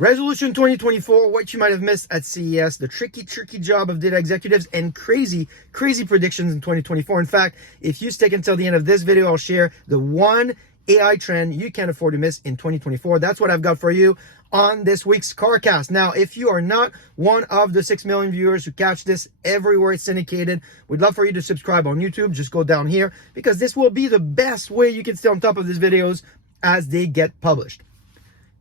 Resolution 2024, what you might have missed at CES, the tricky job of data executives, and crazy predictions in 2024. In fact, if you stick until the end of this video, I'll share the one AI trend you can't afford to miss in 2024. That's what I've got for you on this week's CarCast. Now, if you are not one of the 6 million viewers who catch this everywhere it's syndicated, we'd love for you to subscribe on YouTube. Just go down here because this will be the best way you can stay on top of these videos as they get published.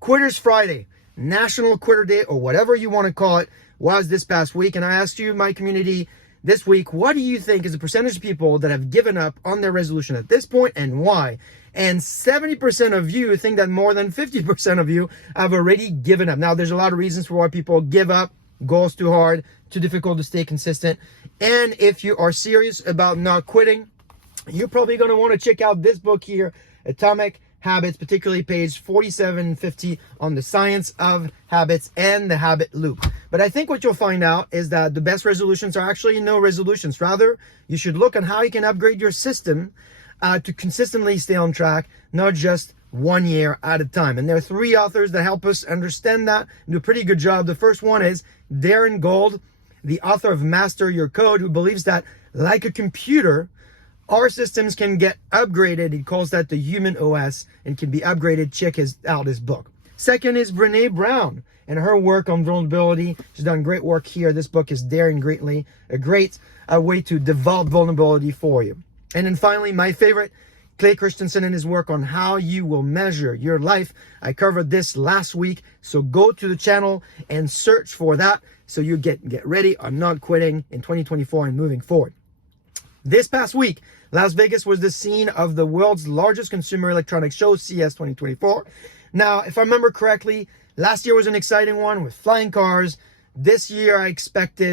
Quitters Friday, National Quitter Day, or whatever you want to call it, was this past week. And I asked you, my community, this week, what do you think is the percentage of people that have given up on their resolution at this point and why? And 70% of you think that more than 50% of you have already given up. Now, there's a lot of reasons for why people give up. Goals too hard, too difficult to stay consistent. And if you are serious about not quitting, you're probably going to want to check out this book here, Atomic Habits, particularly page 47 and 50 on the science of habits and the habit loop. But I think what you'll find out is that the best resolutions are actually no resolutions. Rather, you should look at how you can upgrade your system to consistently stay on track, not just 1 year at a time. And there are 3 authors that help us understand that and do a pretty good job. The first one is Darren Gold, the author of Master Your Code, who believes that, like a computer, our systems can get upgraded. He calls that the human OS and can be upgraded. Check out his book. Second is Brene Brown and her work on vulnerability. She's done great work here. This book is daring greatly, a great way to develop vulnerability for you. And then finally, my favorite, Clay Christensen and his work on how you will measure your life. I covered this last week, so go to the channel and search for that so you get ready on not quitting in 2024 and moving forward. This past week, Las Vegas was the scene of the world's largest consumer electronics show, CES 2024. Now, if I remember correctly, last year was an exciting one with flying cars. This year,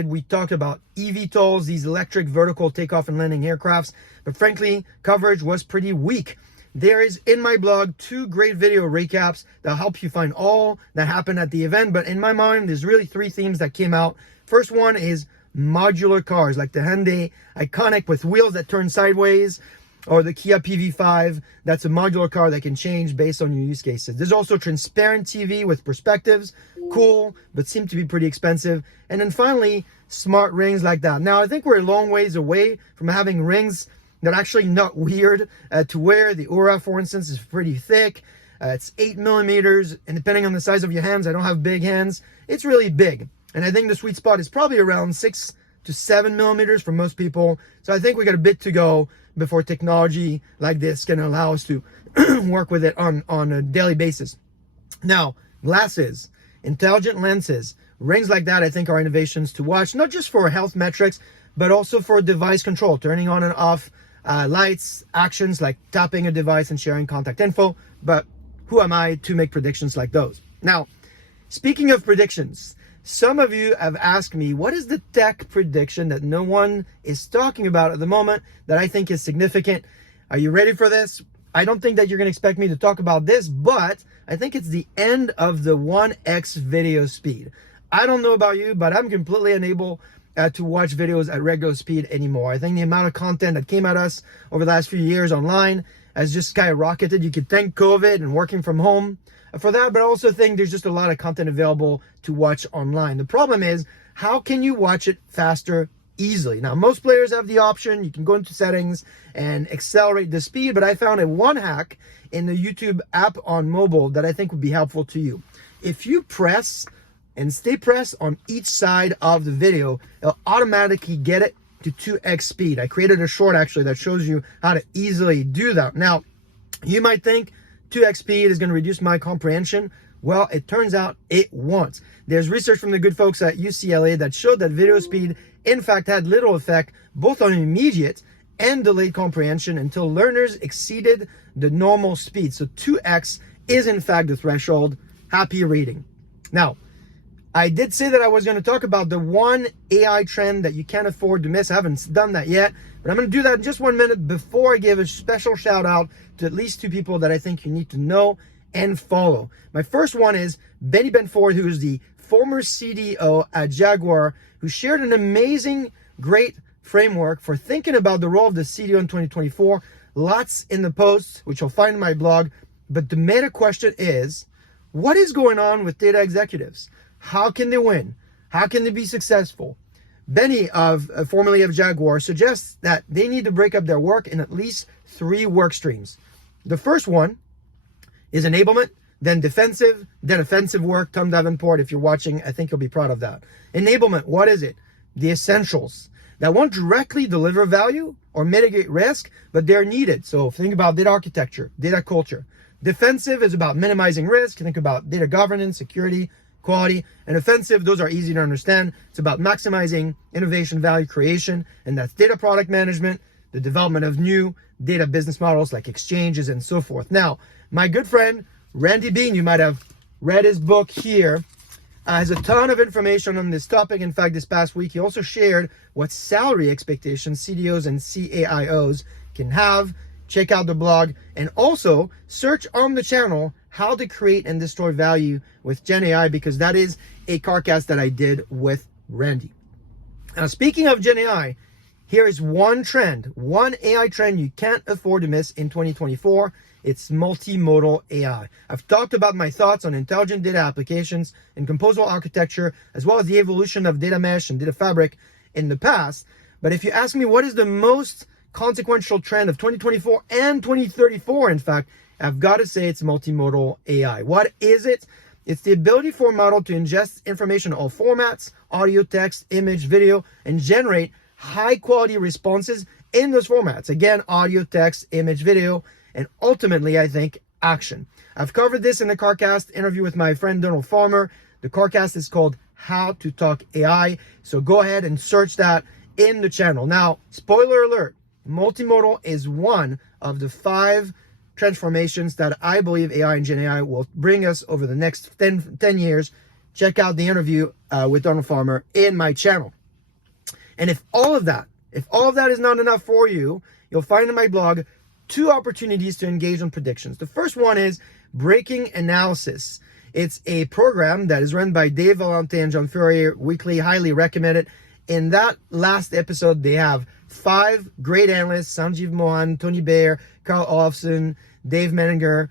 we talked about eVTOLs, these electric vertical takeoff and landing aircrafts. But frankly, coverage was pretty weak. There is in my blog 2 great video recaps that'll help you find all that happened at the event. But in my mind, there's really 3 themes that came out. First one is modular cars like the Hyundai Iconic with wheels that turn sideways, or the Kia PV5. That's a modular car that can change based on your use cases. There's also transparent TV with perspectives, cool, but seem to be pretty expensive. And then finally, smart rings like that. Now, I think we're a long ways away from having rings that are actually not weird to wear. The Aura, for instance, is pretty thick. It's 8 millimeters, and depending on the size of your hands, I don't have big hands, it's really big. And I think the sweet spot is probably around 6 to 7 millimeters for most people. So I think we got a bit to go before technology like this can allow us to work with it on a daily basis. Now, glasses, intelligent lenses, rings like that, I think are innovations to watch, not just for health metrics, but also for device control, turning on and off lights, actions like tapping a device and sharing contact info. But who am I to make predictions like those? Now, speaking of predictions, some of you have asked me, what is the tech prediction that no one is talking about at the moment that I think is significant? Are you ready for this? I don't think that you're going to expect me to talk about this, but I think it's the end of the 1x video speed. I don't know about you, but I'm completely unable to watch videos at regular speed anymore. I think the amount of content that came at us over the last few years online has just skyrocketed. You could thank COVID and working from home for that, but I also think there's just a lot of content available to watch online. The problem is, how can you watch it faster easily? Now, most players have the option. You can go into settings and accelerate the speed, but I found one hack in the YouTube app on mobile that I think would be helpful to you. If you press and stay pressed on each side of the video, it'll automatically get it to 2x speed. I created a short actually that shows you how to easily do that. Now, you might think 2x speed is going to reduce my comprehension. Well, it turns out it won't. There's research from the good folks at UCLA that showed that video speed, in fact, had little effect both on immediate and delayed comprehension until learners exceeded the normal speed. So 2x is, in fact, the threshold. Happy reading. Now, I did say that I was going to talk about the one AI trend that you can't afford to miss. I haven't done that yet, but I'm going to do that in just 1 minute before I give a special shout out to at least 2 people that I think you need to know and follow. My first one is Benny Benford, who is the former CDO at Jaguar, who shared an amazing, great framework for thinking about the role of the CDO in 2024. Lots in the posts, which you'll find in my blog. But the meta question is, what is going on with data executives? How can they win? How can they be successful? Benny, formerly of Jaguar, suggests that they need to break up their work in at least 3 work streams. The first one is enablement, then defensive, then offensive work. Tom Davenport, if you're watching, I think you'll be proud of that. Enablement, what is it? The essentials that won't directly deliver value or mitigate risk, but they're needed. So think about data architecture, data culture. Defensive is about minimizing risk. Think about data governance, security, quality. And offensive, those are easy to understand. It's about maximizing innovation, value creation, and that's data product management, the development of new data business models like exchanges and so forth. Now, my good friend, Randy Bean, you might have read his book here, has a ton of information on this topic. In fact, this past week, he also shared what salary expectations CDOs and CAIOs can have. Check out the blog and also search on the channel how to create and destroy value with Gen AI, because that is a CarCast that I did with Randy. Now, speaking of Gen AI, here is one trend, one AI trend you can't afford to miss in 2024. It's multimodal AI. I've talked about my thoughts on intelligent data applications and composable architecture, as well as the evolution of data mesh and data fabric in the past. But if you ask me what is the most consequential trend of 2024 and 2034, in fact, I've got to say it's multimodal AI. What is it? It's the ability for a model to ingest information in all formats, audio, text, image, video, and generate high quality responses in those formats. Again, audio, text, image, video, and ultimately, I think, action. I've covered this in the CarCast interview with my friend Donald Farmer. The CarCast is called How to Talk AI. So go ahead and search that in the channel. Now, spoiler alert, multimodal is one of the 5 transformations that I believe AI and Gen AI will bring us over the next 10 years. Check out the interview with Donald Farmer in my channel. And if all of that is not enough for you, you'll find in my blog 2 opportunities to engage on predictions. The first one is Breaking Analysis. It's a program that is run by Dave Vellante and John Furrier weekly, highly recommended. In that last episode, they have 5 great analysts, Sanjeev Mohan, Tony Baer, Carl Olofsson, Dave Menninger,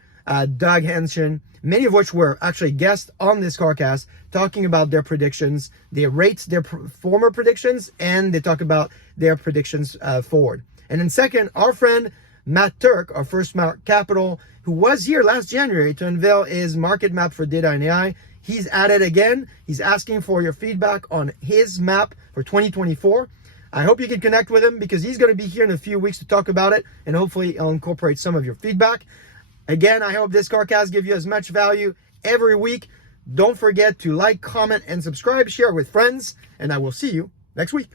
Doug Henschen, many of which were actually guests on this CarCast, talking about their predictions. They rate their former predictions, and they talk about their predictions forward. And then second, our friend Matt Turk, our First Smart Capital, who was here last January to unveil his market map for data and AI. He's at it again. He's asking for your feedback on his map for 2024. I hope you can connect with him because he's going to be here in a few weeks to talk about it, and hopefully I'll incorporate some of your feedback. Again, I hope this CarCast gives you as much value every week. Don't forget to like, comment, and subscribe, share with friends, and I will see you next week.